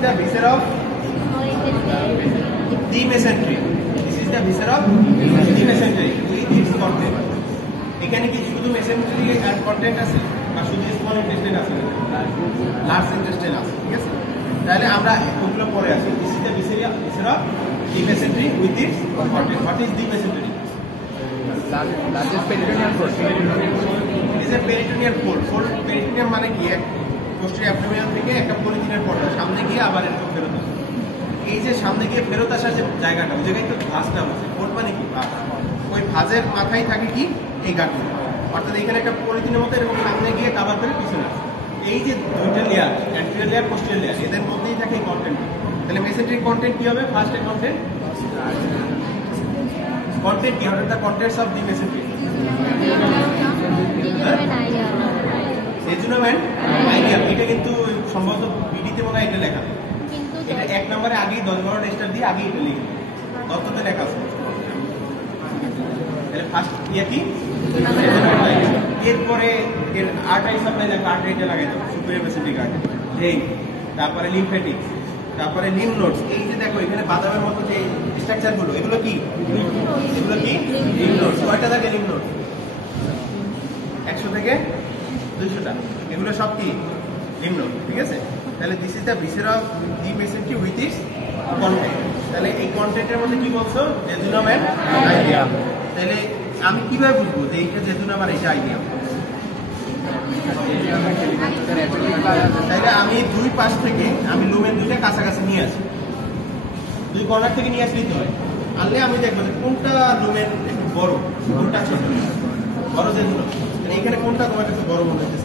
the viscera of the mesentery. This is the viscera of the mesentery with its content. এখানে কি শুধু মেসেন্ট্রি আর content আছে বা শুধু স্মল ইন্টেস্টাইন আছে? লার্জ ইন্টেস্টাইন আছে, ঠিক আছে? তাহলে আমরা ওগুলো পরে আসি। This is the viscera of the mesentery with its content. What is the mesentery? Largest peritoneal fold. It is a peritoneal fold. Peritoneum মানে কি? পোস্টেরিয়র অ্যাবডোমিনাল থেকে একটা পলিথিনের পর্দা সামনে গিয়ে আবার এরকম ফেরত আসে। এই যে সামনে গিয়ে ফেরত আসার যে জায়গাটা, ওই জায়গায় তো ভাঁজটা বসে। ফোল্ড মানে কি? ভাঁজ। ওই ভাঁজের মাথায় থাকে কি? এই গাঁটটা। অর্থাৎ এখানে একটা পলিথিনের মতো এরকম সামনে গিয়ে কাভার করে পিছনে আসে। এই যে দুইটা layer, anterior layer, posterior layer, এদের মধ্যেই থাকে এই কন্টেন্ট। তাহলে মেসেন্ট্রিক কন্টেন্ট কি হবে? ফার্স্টের কন্টেন্ট কি হবে? The contents of the mesentery. Jejunum and ileum. এটা কিন্তু সম্ভবত বিডিতে মনে হয় এটা লেখা। এটা এক নম্বরে আগেই 10-12 স্টার দিয়ে আগেই এটা লিখে দত্ততে লেখা আছে। তাহলে ফার্স্ট ইয়ে কি? এরপরে এর আর্টারি সাপ্লাই লাগবে, আর্টারিটা লাগাই দেবো, সুপিরিয়র মেসেন্ট্রিক আর্টারি। এই তারপরে লিম্ফ্যাটিক্স, তারপরে লিম্ফ নোডস। এই যে দেখো এখানে বাদামের মতো যে স্ট্রাকচার গুলো, এগুলো কি? Lymph nodes. কয়টা থাকে লিম্ফ নোডস? 100 থেকে 200টা। এগুলো সব কি? লিম্ফ নোড, ঠিক আছে? তাহলে this is the viscera of the mesentery with its content. তাহলে এই কন্টেন্টের মধ্যে কি বলছো? Jejunum and ileum. তাহলে আমি কিভাবে বুঝবো যে এইটা জেজুনাম আর এইটা আইলিয়াম? তাইলে আমি দুই পাশ থেকে আমি লুমেন দুইটা কাছাকাছি নিয়ে আসি, দুই কর্নার থেকে নিয়ে আসলেই তো হয়। আনলে আমি দেখবো যে কোনটা লুমেন একটু বড়, কোনটা ছোট। বড় জেজুনাম। এখানে কোনটা তোমার কাছে বড় মনে হচ্ছে?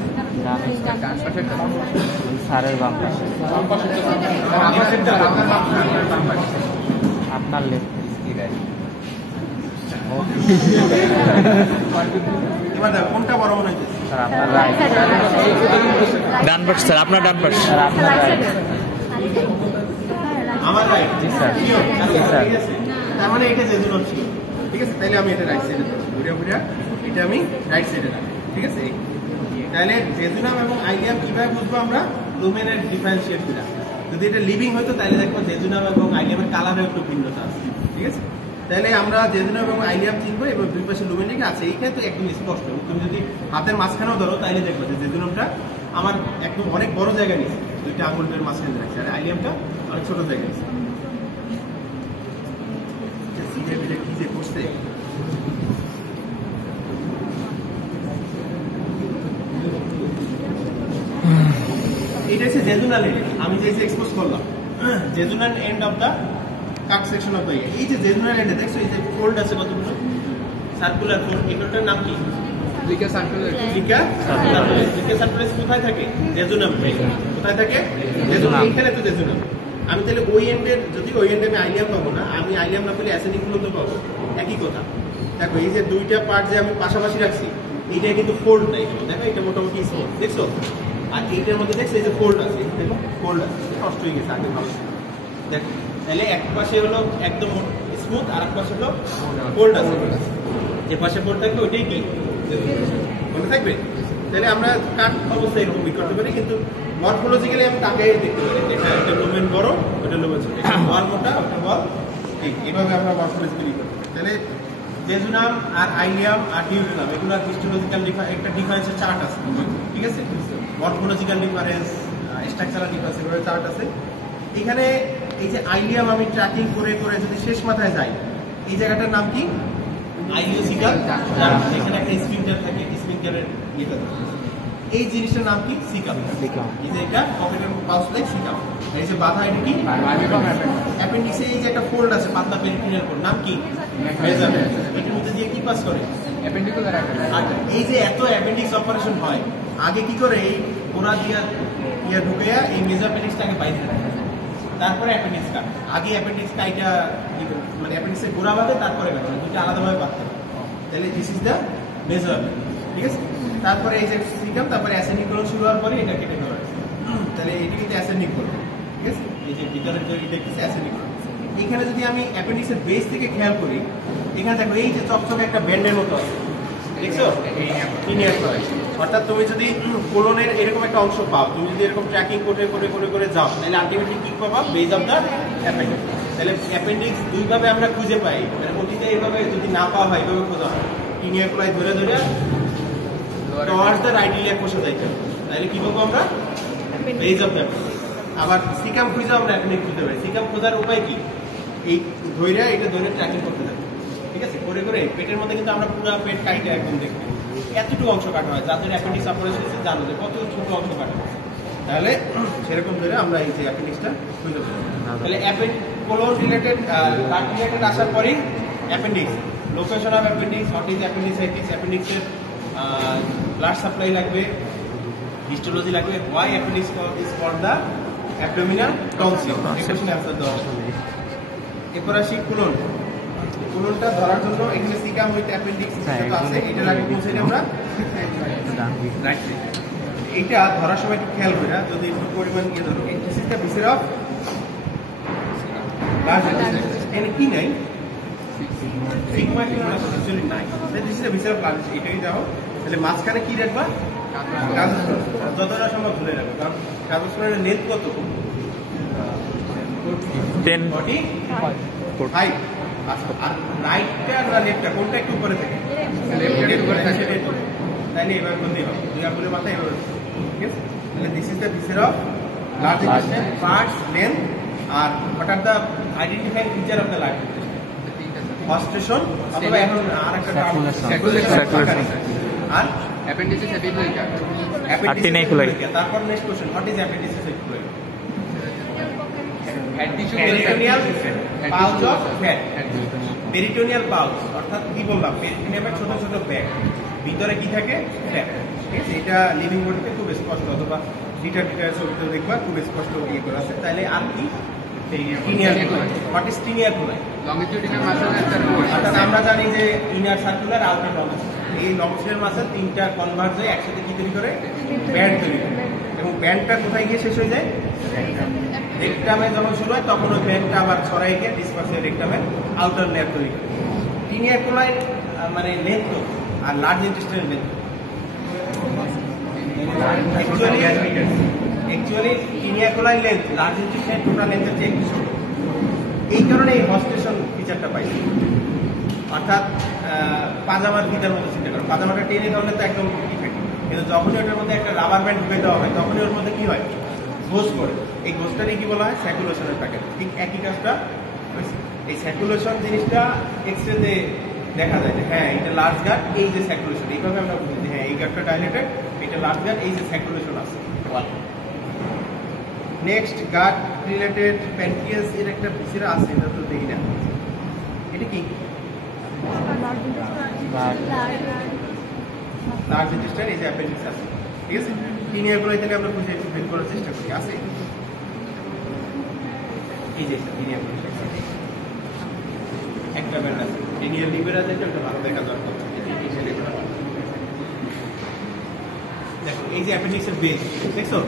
সারের বাম পাশে। আপনার লেফট। এবার দেখো কোনটা বড় মনে হচ্ছে? স্যার আপনার রাইট। ডান পাশ স্যার, আপনার ডান পাশ। স্যার আপনার রাইট। আমার রাইট। জি স্যার। জি স্যার। তার মানে এটা জেজুনাম ছিল, ঠিক আছে? তাহলে আমি এটা রাইট সাইডে দেবো, ঘুরে এটা আমি রাইট সাইডে রাখবো, ঠিক আছে? তাহলে জেজুনাম এবং আইলিয়াম কিভাবে বুঝবো আমরা? লুমেনের ডিফারেন্সিয়েট করে। যদি এটা লিভিং হতো তাহলে দেখবো জেজুনাম এবং আইলিয়ামের কালারে একটু ভিন্নতা আছে, ঠিক আছে? তাহলে আমরা জেজুনাম এবং আইলিয়াম চিনবো এবং দুই পাশে লুমেন লিখে আছে। এইখানে তো একদম স্পষ্ট। তুমি যদি হাতের মাঝখানেও ধরো তাহলে দেখবো যে জেজুনামটা আমার একদম অনেক বড় জায়গা নিচ্ছে, দুইটা আঙুলের মাঝখানে রাখছে, আর আইলিয়ামটা অনেক ছোট জায়গা নিচ্ছে। কি যে করছে! এটা হচ্ছে জেজুনাল এন্ড, আমি যে এক্সপোজ করলাম, jejunal end of the cut section of the ইয়ে। এই যে জেজুনাল এন্ডে দেখছো এই যে ফোল্ড আছে কতগুলো, সার্কুলার ফোল্ড। এটার নাম কি? লিকা সার্কুলার। কোথায় থাকে? জেজুনাম। কোথায় থাকে? জেজুনাম। এখানে তো জেজুনাম। আমি তাহলে ওই এন্ডের, যদি ওই এন্ডে আমি আইলিয়াম পাবো না, আমি আইলিয়াম না পেলে অ্যাসেনিক গুলো তো পাবো। একই কথা। দেখো এই যে দুইটা পার্ট যে আমি পাশাপাশি রাখছি, এইটা কিন্তু ফোল্ড নাই। দেখো এটা মোটামুটি স্মল, দেখছো? আর এইটার মধ্যে দেখছো এই যে ফোল্ড আছে, দেখো ফোল্ড আছে, নষ্ট হয়ে গেছে আগে ভালো। দেখো তাহলে এক পাশে হলো একদম স্মুথ, আর এক পাশে হলো ফোল্ড আছে। যে পাশে ফোল্ড থাকবে ওইটাই কি মনে থাকবে? তাহলে আমরা কাট অবস্থায় এরকম করতে পারি, কিন্তু মরফোলজিক্যালি আমি তাকে দেখতে পারি যেটা একটা লুমেন বড়, ওটা লুমেন ছোট, বল মোটা, ওটা বল ঠিক। এইভাবে আমরা মরফোলজিক্যালি করতে পারি। তাহলে জেজুনাম আর আইলিয়াম আর ডিউটেনাম এগুলোর হিস্টোলজিক্যাল একটা ডিফারেন্সের চার্ট আছে, ঠিক আছে? মরফোলজিক্যাল ডিফারেন্স, স্ট্রাকচারাল ডিফারেন্স, এগুলোর চার্ট আছে এখানে। এই যে আইলিয়াম আমি ট্র্যাকিং করে করে যদি শেষ মাথায় যাই, এই জায়গাটার নাম কি? আইলিওসিকাল। এখানে একটা স্ফিংটার থাকে, স্ফিংটারের ইয়েটা থাকে। এই জিনিসটার নাম কি? সিকাম। এই যে এটা পকেটের পাউচ লাইক সিকাম। এই যে বাধা, এটা কি? অ্যাপেন্ডিক্সে এই যে একটা ফোল্ড আছে, পাতলা পেরিটোনিয়াল ফোল্ড, নাম কি? মেজামেন্ট। এটার মধ্যে দিয়ে কি পাস করে? অ্যাপেন্ডিকুলার। এই যে এত অ্যাপেন্ডিক্স অপারেশন হয়, আগে কি করে? এই গোড়া দিয়ে ঢুকে এই মেজাপেন্ডিক্সটাকে বাইরে রাখে, তারপরে অ্যাপেন্ডিক্স কাট। আগে অ্যাপেন্ডিক্স কাইটা মানে অ্যাপেন্ডিক্সের গোড়া বাদে তারপরে কাটে, দুটো আলাদাভাবে বাঁধতে হবে। তাহলে দিস ইজ দ্য মেজর, ঠিক আছে? তারপরে এই যে সিকাম, তারপরে অ্যাসেন্ডিক কোলন শুরু হওয়ার পরে এটা কেটে দেওয়া হয়েছে। তাহলে এটা কিন্তু অ্যাসেন্ডিক কোলন, ঠিক আছে? এই যে ভিতরের তৈরি দেখতেছি অ্যাসেন্ডিক কোলন। এখানে যদি আমি অ্যাপেন্ডিক্সের বেস থেকে খেয়াল করি, এখানে দেখো এই যে চকচকে একটা ব্যান্ডের মতো আছে, দেখছো? ইনিয়ার অর্থাৎ তুমি যদি কোলনের এরকম একটা অংশ পাও, তুমি যদি এরকম ট্র্যাকিং করে করে করে করে যাও, তাহলে আলটিমেটলি কি পাবা? Base of the appendix. তাহলে অ্যাপেন্ডিক্স দুইভাবে আমরা খুঁজে পাই, মানে অতীতে এইভাবে যদি না পাওয়া হয় এইভাবে খোঁজা হয়, টিনিয়া কোলাই ধরে ধরে টওয়ার্ডস দ্য রাইট ইলিয়াক কোষে যাইতে, তাহলে কি পাবো আমরা? Base of the appendix. আবার সিকাম খুঁজে আমরা অ্যাপেন্ডিক্স খুঁজে পাই। সিকাম খোঁজার উপায় কি? এই ধৈর্য এটা ধরে ট্র্যাকিং করতে থাকি, ঠিক আছে, করে করে পেটের মধ্যে কিন্তু আমরা পুরো পেট কাইটে একদম দেখি এতটুকু অংশ কাটা হয়, যাদের অ্যাপেন্ডিক্স অপারেশন হচ্ছে জানো যে কত ছোট অংশ কাটা হয়। তাহলে সেরকম ধরে আমরা এই যে অ্যাপেন্ডিক্সটা খুঁজে পাই। তাহলে কোলন রিলেটেড ব্লাড রিলেটেড আসার পরেই appendix, location of appendix, what is appendicitis, অ্যাপেন্ডিক্সের ব্লাড সাপ্লাই লাগবে, হিস্টোলজি লাগবে, why appendix is called the abdominal tonsil, এই কোশ্চেনে অ্যানসার দেওয়া হবে। এরপর আসি কোলন। কোলনটা ধরার জন্য এখানে সিকাম উইথ অ্যাপেন্ডিক্স আছে, এটার আগে কোন সাইডে আমরা রাইট সাইড। এইটা ধরার সময় একটু খেয়াল করে যদি একটু পরিমাণ নিয়ে ধরো, this is the viscera of large intestine. এখানে কি নাই? সিগমা অ্যাকচুয়ালি নাই, this is the viscera of large. এটাই দাও, তাহলে মাঝখানে কি রাখবা? ট্রান্সফার, যতটা সম্ভব ধরে রাখবে, কারণ ট্রান্সফারের লেন্থ কত? 45। আর রাইটটা না লেফটটা কোনটা একটু উপরে থাকে? তাইলে এবার বলতেই হবে, দুই আঙ্গুলের মাথায় এবার, ঠিক আছে? তাহলে this is the viscera of large intestine, parts, length, আর what are the identifying feature of the large intestine? Haustration, অথবা এখন আর একটা টার্ম সার্কুলেশন, আর অ্যাপেন্ডিসিস এপিপ্লেজিয়া। তারপর next question, what is appendices epiploicae? Peritoneal pouch of fat, peritoneal pouch অর্থাৎ কি বললাম? পেরিটোনিয়ামের ছোট ছোট ব্যাগ, ভিতরে কি থাকে? ফ্যাট, ঠিক আছে? এটা লিভিং বডিতে খুব স্পষ্ট, অথবা লিটার ছবিতে দেখবা খুব স্পষ্ট ইয়ে করা আছে। তাহলে আর কি? What is taenia coli? Longitudinal muscle অর্থাৎ আমরা জানি যে ইনার সার্কুলার, আউটার লং। এই লং সেলের মাসল তিনটা কনভার্জ হয়ে একসাথে কি তৈরি করে? ব্যান্ড তৈরি করে। এবং ব্যান্ডটা কোথায় গিয়ে শেষ হয়ে যায়? রেকটামে যখন শুরু হয় তখন ওই ব্যান্ডটা আবার ছড়াই গিয়ে ডিসপার্সে রেকটামের আউটার লেয়ার তৈরি করে। টিনিয়া কোলাই মানে লেন্থ আর লার্জ ইন্টেস্টাইনের length actually taenia coli length large intestine total লেন্থের চেয়ে একটু ছোট। এই কারণে এই হসটেশন ফিচারটা পাইছি, অর্থাৎ পাজামার ফিচার মতো চিন্তা করো। পাজামাটা টেনে ধরলে তো একদম ইফেক্ট, কিন্তু যখনই ওটার মধ্যে একটা রাবার ব্যান্ড ঢুকে দেওয়া হয় তখনই ওর মধ্যে কি হয়? ঘোষ করে। এই ঘোষটারই কি বলা হয়? স্যাকুলেশনের প্যাকেট। ঠিক একই কাজটা হয়েছে। এই স্যাকুলেশন জিনিসটা এক্সরেতে দেখা যায় যে হ্যাঁ এটা লার্জ গার্ড, এই যে স্যাকুলেশন, এইভাবে আমরা বুঝি যে হ্যাঁ এই গার্ডটা ডাইলেটেড, এটা লার্জ গার্ড, এই যে স্যাকুলেশন আছে। নেক্সট গার্ড রিলেটেড প্যানক্রিয়াস এর একটা ভিসেরা আছে, এটা তো দেখি না, এটা কি? লার্জ ইন্টেস্টাইন, এই যে অ্যাপেন্ডিক্স আছে, ঠিক আছে? টিনিয়া কোলাই থেকে আমরা খুঁজে একটু বের করার চেষ্টা করি, আছে এই যে টিনিয়া কোলাই একটা ব্যান্ড আছে, টিনিয়া লিবেরা যেটা ওটা ভালো দেখা দরকার। দেখো এই যে অ্যাপেন্ডিক্সের বেস দেখছো,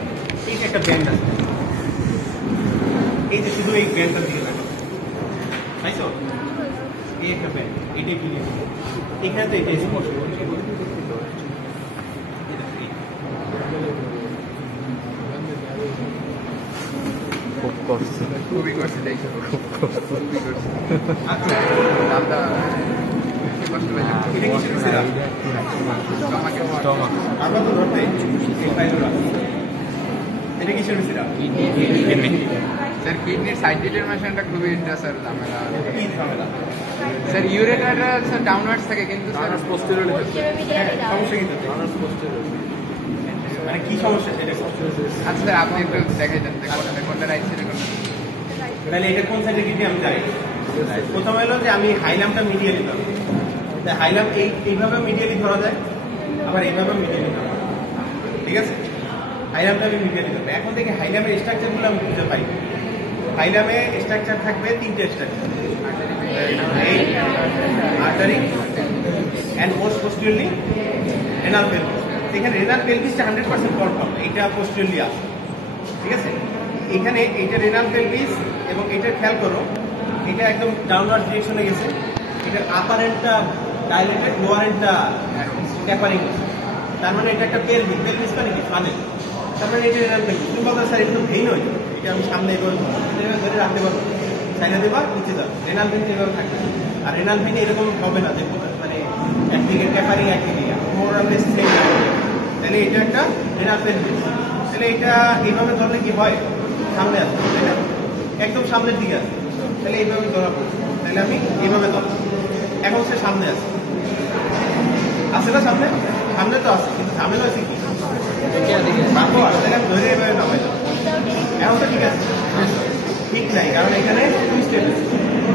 এই যে একটা ব্যান্ড আছে, এই যে শুধু এই ব্যান্ডটার দিকে দেখো, তাইতো? এই একটা ব্যান্ড, এটাই ক্লিয়ার, এখানে তো এটাই স্পষ্ট। খুবই করছে, এটা কিসের ভিসেরা? আমরা তো ধরতে এটা কিসের ভিসেরা? স্যার কিডনির সাইড ডিটারমিনেশনটা খুবই স্যার ঝামেলা। কি ঝামেলা? স্যার ইউরেটারটা স্যার ডাউনওয়ার্ডস থাকে, কিন্তু স্যার পোস্টেরিয়রলি সমস্যা কি থাকে? মানে কি সমস্যা সেটা? আচ্ছা স্যার আপনি একটু দেখাই দেন কোনটা রাইট সাইডে কোনটা। তাহলে এটা কোন সাইডে কিডনি আমি জানি। প্রথম হলো যে আমি হাইলামটা মিডিয়ালি ধরব, হাইলাম এইভাবে মিডিয়ালি ধরা যায়, আবার এইভাবে মিডিয়ালি ধরা যায়, ঠিক আছে? হাইলামটা আমি মিডিয়ালি ধরবো। এখন থেকে হাইলামের স্ট্রাকচারগুলো আমি খুঁজে পাই। হাইলামে স্ট্রাকচার থাকবে তিনটে structure, artery and most posteriorly renal pelvis. এখানে রেনাল পেলভিসটা 100% কনফার্ম, এটা পোস্টেরিয়রলি আছে, ঠিক আছে? এখানে এইটা রেনাল পেলভিস এবং এটা খেয়াল করো, এটা একদম ডাউনওয়ার্ড ডিরেকশনে গেছে। এটার আপার এন্ডটা ডাইলেটেড, লোয়ার এন্ডটা ট্যাপারিং, তার মানে এটা একটা পেলভিস মানে কি ফানেল, তার মানে এটা রেনাল পেলভিস। তুমি বলতে স্যার একদম ভেইন হয়ে যাবে, এটা আমি সামনে এবার ধরে রাখতে পারবো, সাইডে দেবা নিচে যাবে, রেনাল ভেইন এভাবে থাকে। আর রেনাল ভেইন এরকম হবে না যে মানে একদিকে ট্যাপারিং একদিকে মোর অর লেস সেম, তাহলে এটা একটা রেনাল পেলভিস। তাহলে এটা এইভাবে ধরলে কি হয়, সামনে আসবে, তাই না? একদম সামনের দিকে আসবে, তাহলে এইভাবে ধরা পড়বে, তাহলে আমি এইভাবে ধরবো। এখন সে সামনে আসে, আসে না সামনে, সামনে তো আসে, কিন্তু ঝামেলা হয়েছে কি বাঁকো আর তাহলে আমি ধরে এভাবে নামাই দেবো। এখন তো ঠিক আছে, ঠিক নাই, কারণ এখানে টুইস্ট এসেছে,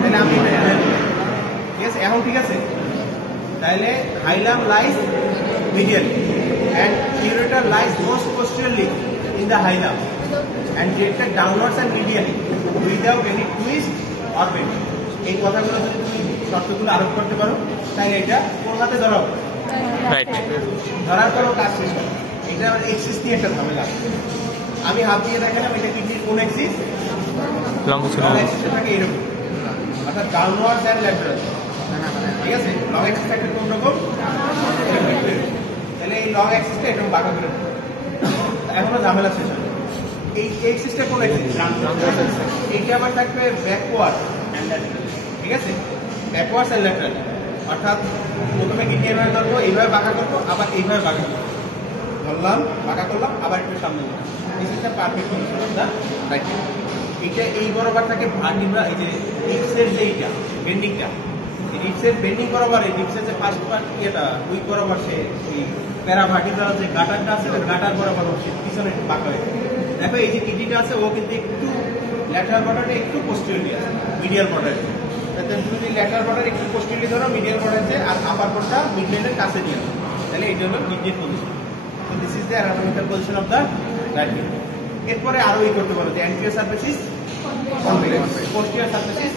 তাহলে আমি এটা ধরে নেবো। ঠিক আছে, এখন ঠিক আছে। তাহলে hilum lies medially and ureter lies most posteriorly in the hilum and directed downwards and medially without any twist or bend. এই কথাগুলো যদি তুমি শর্তগুলো আরোপ করতে পারো তাহলে এটা কোন হাতে ধরা হবে, রাইট। ধরার পরও কাজ শেষ হবে। এটা আমার এক্সিস নিয়ে একটা ঝামেলা। আমি হাত দিয়ে দেখালাম এটা কিডনির কোন এক্সিস, লং এক্সিস থাকে এরকম, অর্থাৎ ডাউনওয়ার্ডস এন্ড ল্যাটারাল। ঠিক আছে, লং এক্সিস থাকে কোন রকম, তাহলে এই লং এক্সিসটা এরকম বাঁকা করে এখনো ঝামেলা শেষ হবে। এই এক্সিসটা কোন এক্সিস, এইটা আবার থাকবে ব্যাকওয়ার্ড এন্ড ল্যাটারাল। ঠিক আছে, ব্যাকওয়ার্ডস এন্ড ল্যাটারাল, অর্থাৎ প্রথমে কিডনি এভাবে ধরবো, এইভাবে বাঁকা করবো, আবার এইভাবে বাঁকা করবো, ধরলাম বাঁকা করলাম, আবার একটু সামনে দিলাম। This is the perfect position of the right. এইটা এই বরাবর থাকে ভার্টিব্রা, এই যে রিপসের যে এইটা বেন্ডিংটা, রিপসের বেন্ডিং বরাবর, এই রিপসের যে ফার্স্ট পার্ট এটা দুই বরাবর সে এই প্যারাভার্টিব্রাল যে গাটারটা আছে ওই গাটার বরাবর সে পিছনে একটু বাঁকা হয়ে যায়। দেখো এই যে কিডনিটা আছে ও কিন্তু একটু ল্যাটারাল বর্ডারটা একটু পোস্টেরিয়রলি আছে, মিডিয়াল বর্ডার। তুমি ল্যাটারাল বর্ডার একটু পোস্টেরিয়রলি ধরো, মিডিয়াল বর্ডার যে আর আপার বর্ডারটা মিড লাইনের কাছে দিয়ে দাও, তাহলে এটা হলো কিডনির পজিশন। তো this is the anatomical position of the right kidney. এরপরে আরো এই করতে পারো যে অ্যান্টেরিয়র সারফেসিস কনভেক্স, পোস্টিরিয়র সারফেসিস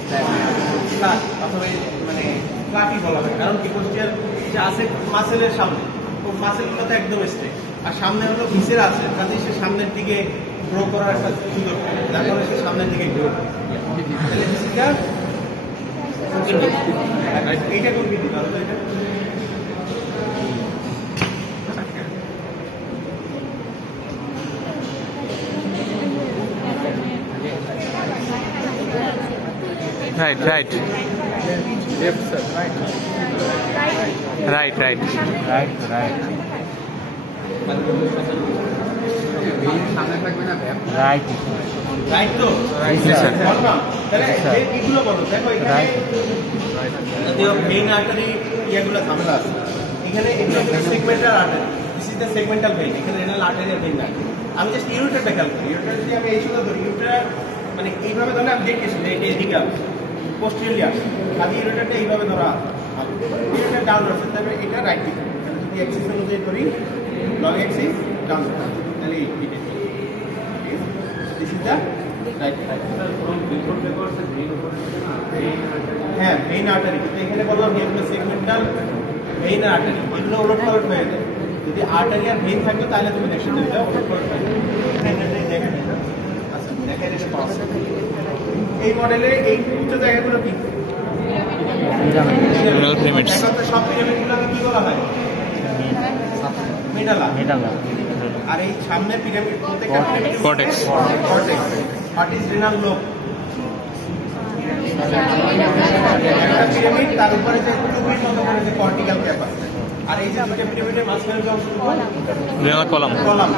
ফ্ল্যাট, অথবা মানে ফ্ল্যাটই বলা হয়, কারণ কি পোস্টিরিয়র যে আছে মাসেলের সামনে, ও মাসেলগুলো তো একদম স্ট্রেট, আর সামনে হলো ভিসেরা আছে, কাজে সে সামনের দিকে গ্রো করার একটা সুযোগ পায়, যার কারণে সে সামনের দিকে গ্রো করে। তাহলে ভিসিটা এইটা কোন কিডনি বলো তো, এটা right right right right right right সামনে থাকবে না রাইট রাইট তো বললাম। তাহলে এইগুলো বলো, দেখো এখানে যদিও ভেইন আর্টারি ইয়েগুলো ঝামেলা আছে, এখানে এগুলো segmental artery, this is the segmental vein, এখানে রেনাল আর্টারি আর ভেইন নাই। আমি জাস্ট ইউরেটারটা খেয়াল করি, ইউরেটার যদি আমি এই সুযোগ ধরি, ইউরেটার মানে এইভাবে ধরলে আমি দেখেছি যে এটা এদিকে আসছে, পোস্টেরিয়রলি আসছে, খালি ইউরেটারটা এইভাবে ধরা আছে, ইউরেটার ডাউন আসছে, তাহলে এটা রাইট দিকে। যদি এক্সিস অনুযায়ী ধরি, লং এক্সিস ডাউন, তাহলে এইটা দিস ইজ দ্য রাইট। হ্যাঁ, ভেইন আর্টারি, কিন্তু এখানে বললাম যে এগুলো সেগমেন্টাল ভেইন আর্টারি, এগুলো ওলট পালট হয়ে যায়। যদি আর্টারি আর ভেইন থাকতো তাহলে তুমি দেখতে দিতে ওলট পালট হয়ে যায়। আচ্ছা, দেখেন এটা পাওয়া যায়। এই মডেলে এই উচ্চ জায়গাগুলো কি সব পিরামিডগুলোকে কি বলা হয়, মেডালা। আর এই সামনের পিরামিড প্রত্যেকটা pyramid cortex. What is renal lobe, একটা পিরামিড তার উপরে যে টুপির মতো করে যে কর্টিক্যাল ক্যাপ আছে, আর এই যে দুটো পিরামিডের মাঝখানে যে অংশটুকু রেনাল কলাম,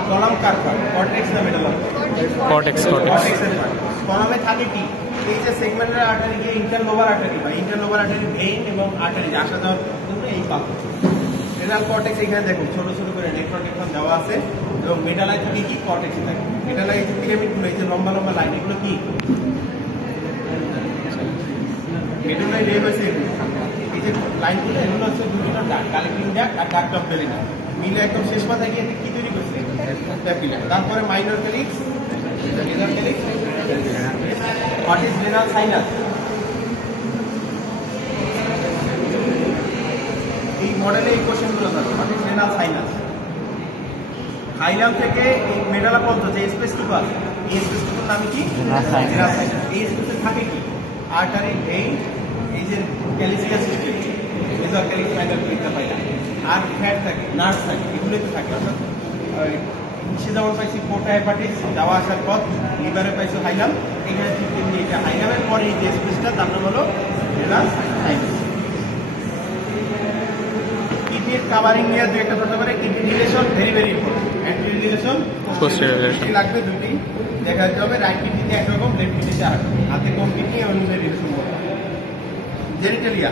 কলাম কার পার্ট, কর্টেক্স না মেডালা, কর্টেক্স। কলামে থাকে কি, এই যে সেগমেন্টাল আর্টারি গিয়ে ইন্টারলোবার আর্টারি বা ইন্টারলোবার আর্টারি ভেইন এবং আর্টারি আসা যাওয়ার জন্য এই পাক রেনাল কর্টেক্স। এখানে দেখুন ছোট ছোট করে নেফ্রন দেওয়া আছে, এবং মেডালায় থাকে কি, কর্টেক্সে থাকে। মেডালায় এই যে পিরামিডগুলো, এই যে লম্বা লম্বা লাইন, এগুলো কি মেডুলায় লেভ আছে, এই যে লাইনগুলো এগুলো হচ্ছে দুটো ডাক্ট, কালেক্টিং ডাক্ট আর ডাক্ট অফ পেরিনা মিলে একদম শেষ মাথায় গিয়ে কি তৈরি করছে, প্যাপিলা। তারপরে minor calyx, major calyx. What is renal sinus, এই মডেলে এই কোশ্চেনগুলো থাকে। হোয়াট ইজ রেনাল সাইনাস, হাইলাম থেকে এই মেডালা পর্যন্ত যে স্পেসটুকু আছে, এই স্পেসটুকুর নাম কি, রেনাল সাইনাস। এই স্পেসে থাকে কি, আর্টারি, ভেইন, এই যে calyceal system, major calyx, minor calyx, পাইলা। আর ফ্যাট থাকে, নার্ভ থাকে, এগুলোই তো থাকে। অর্থাৎ সে যেমন পাইছি পোর্টা হেপাটিস যাওয়া আসার পথ, লিভারে পাইছি হাইলাম, এখানে ঠিক তেমনি এটা হাইলামের পরে এই যে স্পেসটা তার নাম হলো ভেনাস সাইনাস। কিডনির কাভারিং নিয়ে দু একটা করতে পারে। Kidney relation very very important. Anterior relation, Posterior relation। লাগবে দুটি দেখা যেতে হবে। রাইট কিডনিতে একরকম, লেফট কিডনিতে আরেকরকম, হাতে কোন কিডনি অনুযায়ী রিলেশন করতে হবে। জেনিটালিয়া